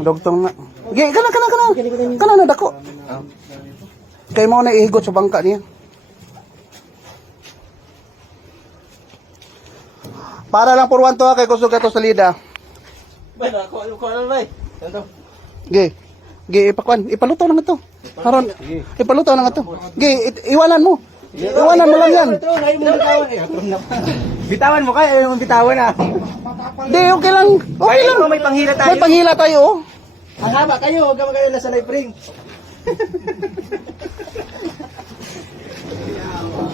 Dugtong na. Gi, kana. Kana na dako. Kay mo na ihigot sa bangka niya. Para lang purwan to ha, kay kusog ka to sa lida. Bay, ako ano bay? Ano? Gi. Ipaluto na nga to. Haron, ipaluto na nga to. Gi, iwanan mo. Iwanan mo lang yan. Bitawan mo kaya yung bitawan ah. Di, okay lang. Okay lang. May panghila tayo. May panghila tayo, oh. Ang haba kayo, huwag ka magkaya na sa live ring.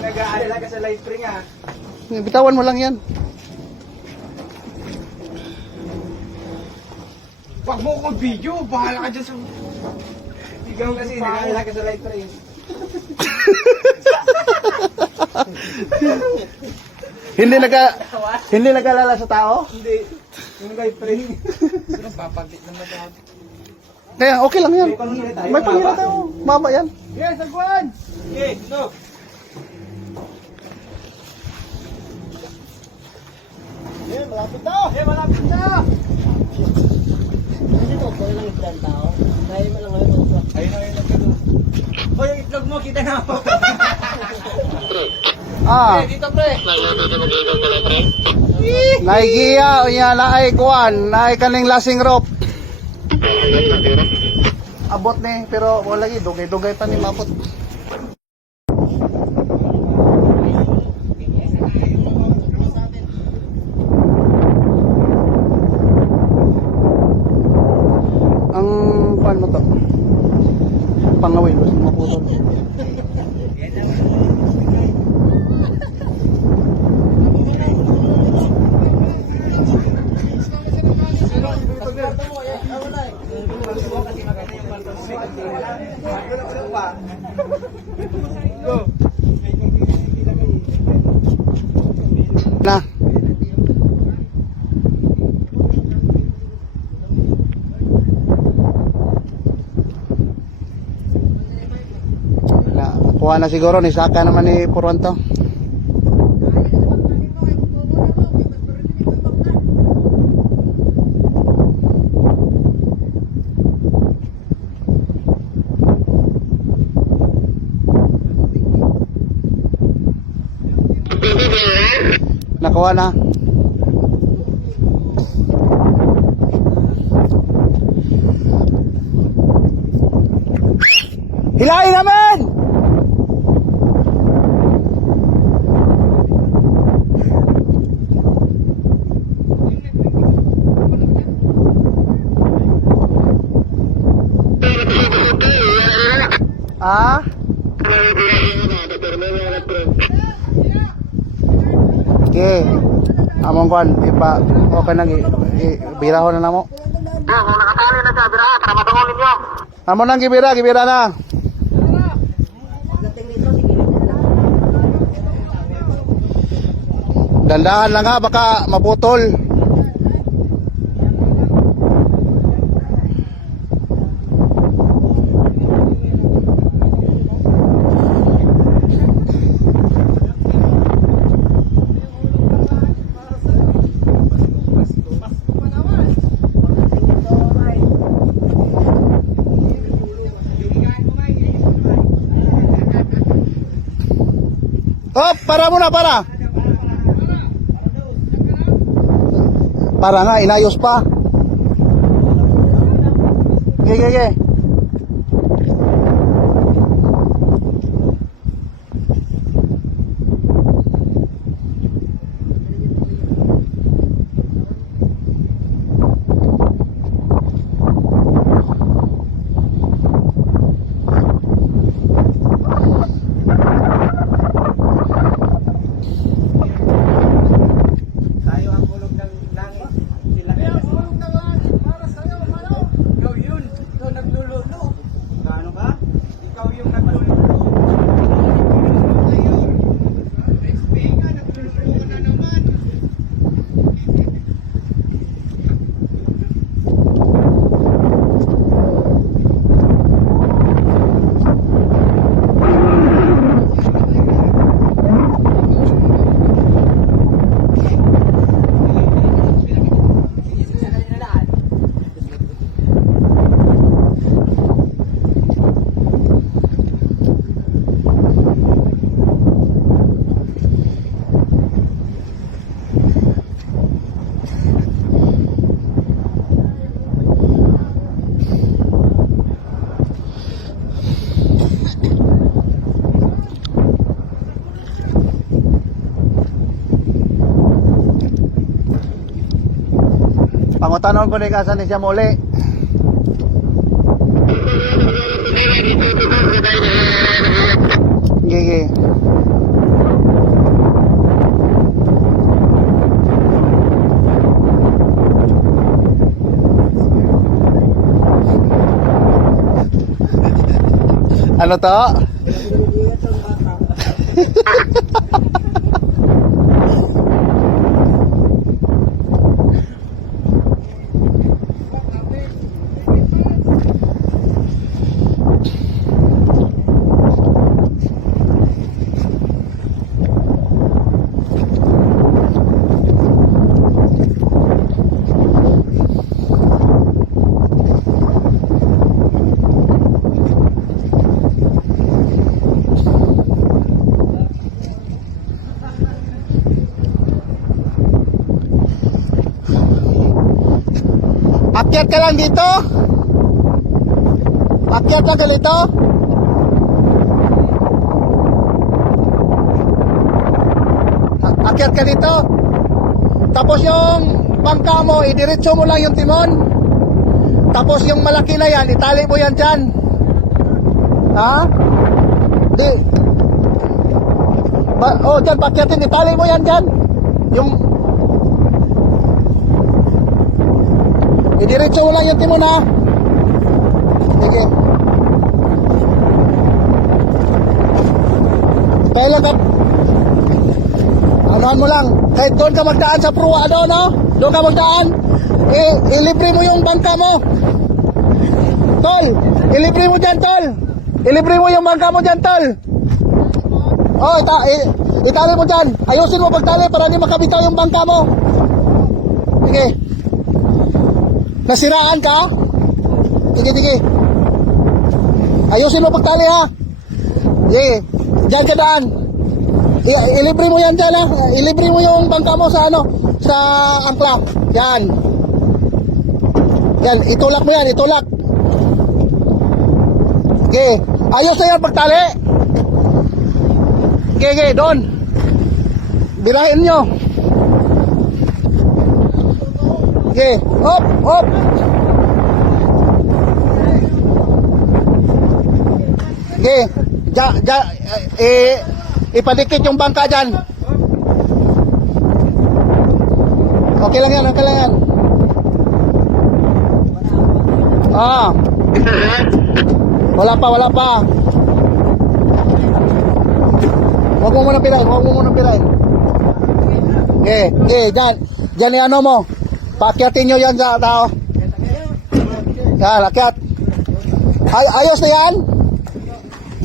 Nag-aalala ka sa live ring ah. Bitawan mo lang yan. Wag mo akong video, bahala ka dyan sa... Ikaw kasi, nag-aalala ka sa live ring. Hindi nag-alala sa tao? Hindi. Yung live ring. Sino papaglit naman ako? Kaya okay lang yan. May panghila tayo. May panghila tayo. Mama yan. Yes, agwan! Okay, no. Malapit na! Dito, pwede lang ilan tao. Dahil mo lang ngayon. Ayun na yung nagkano. O, yung itlog mo, kita na ako. Dito pre. Naigiya o niya naay kuan, naay kaning lasing rope. Abot ni pero wala lagi dugay-dugay pa ni mabot. Ang kuan mo to. Pangawil basta maputol. Na. Kuha na siguro ni Saka naman ni Purwan to. Nakuha na. Hilahin namin! Ah? Okay. Among kuan ipa okay na birahon na namo. Kung nakatali na siya, bira, para matungol ninyo. Amo nang gibira na. Dandahan lang ha, baka maputol. Oh, para muna, para. Para nga, inayos pa. Okay. Tayo ang kulog ng langit. Sila. Tayo ang kulog ng langit para sa'yo, mano. Ikaw yun. Ikaw naglulog. Pangutanon ko ni kasan ni siya muli. Gigi. Ano to? Akyat ka lang dito? Akyat lang ka dito? Akyat ka dito? Tapos yung bangka mo, idiretso mo lang yung timon. Tapos yung malaki na yan, itali mo yan dyan. Ha? Di. Dyan, pakyatin, itali mo yan dyan. Yung idiretso mo lang yung timon, ha? Sige. Kailan ka? Anuhan mo lang. Kahit doon ka magdaan sa pruwa, no? Doon ka magdaan. Ilibre mo yung bangka mo. Tol, ilibre mo dyan, tol. Ilibre mo yung bangka mo dyan, tol. Oh, itali mo dyan. Ayusin mo pagtali para di makabitaw yung bangka mo. Sige. Nasiraan ka? Sige. Ayusin mo pagtali, ha? Sige. Diyan ka daan. Ilibre mo yan dyan, ha? Ilibre mo yung bangka mo sa sa angkla. Yan. Yan, itulak mo yan, itulak. Sige. Ayos na yan pagtali. Sige, doon. Birahin nyo. Sige, hop. Sige, ipadikit yung bangka dyan. Okay lang yan. Wala pa. Huwag mo muna pirahin. Okay, dyan yung ano mo. Paakyatin nyo yan sa tao. Yan, akyat. Ayos na yan?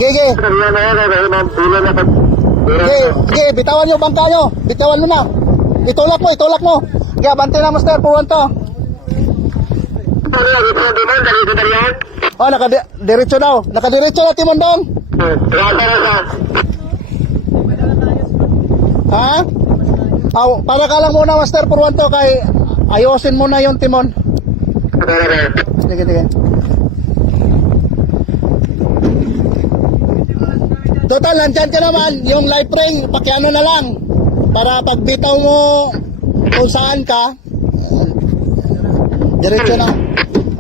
Gigi. Gigi, bitawan nyo bangka nyo. Bitawan mo na. Itulak mo. Kaya, bante na, master, puwan to. Oh, nakadiretso daw. Nakadiretso na, Timon dong. Ha? Para ka lang muna, master, puwan to, kay ayusin mo na yung timon. Sige. Total, nandyan ka naman. Yung life ring, pakiano na lang. Para pagbitaw mo kung saan ka, diretso na.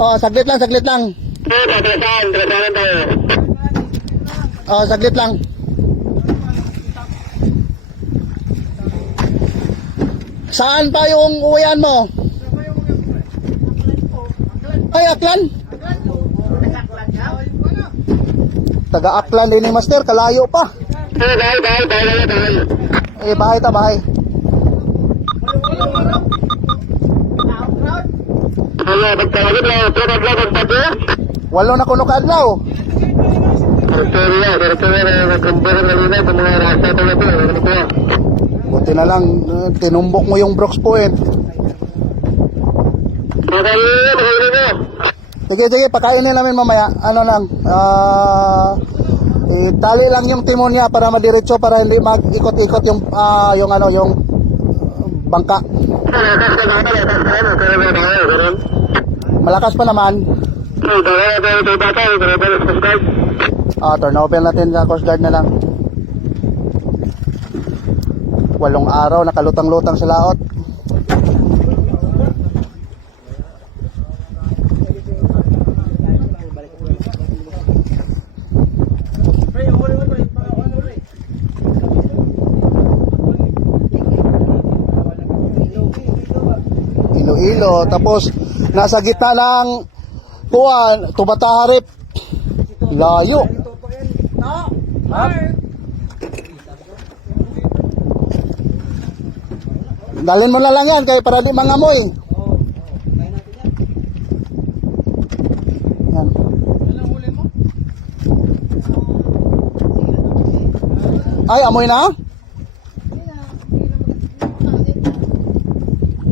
Oh, saglit lang. Oh, saglit lang. Saan pa yung uwian mo? Ay, Aklan? Taga-Aklan din ni Master, kalayo pa. Bahay. Walo na kuno kaadlaw. Buti na lang, tinumbok mo yung Brooks Point. Sige, pakainin namin mamaya. Itali lang yung timon niya para madiretso, para hindi mag-ikot-ikot yung bangka. Malakas pa naman. Turn open natin sa Coast Guard na lang. 8 araw nakalutang-lutang sa laot. oh. Tapos, nasa gitna ng kuwan, tumataharip. Layo. Dalhin mo na lang yan, kaya para di mangamoy. Yan. Ay, amoy na?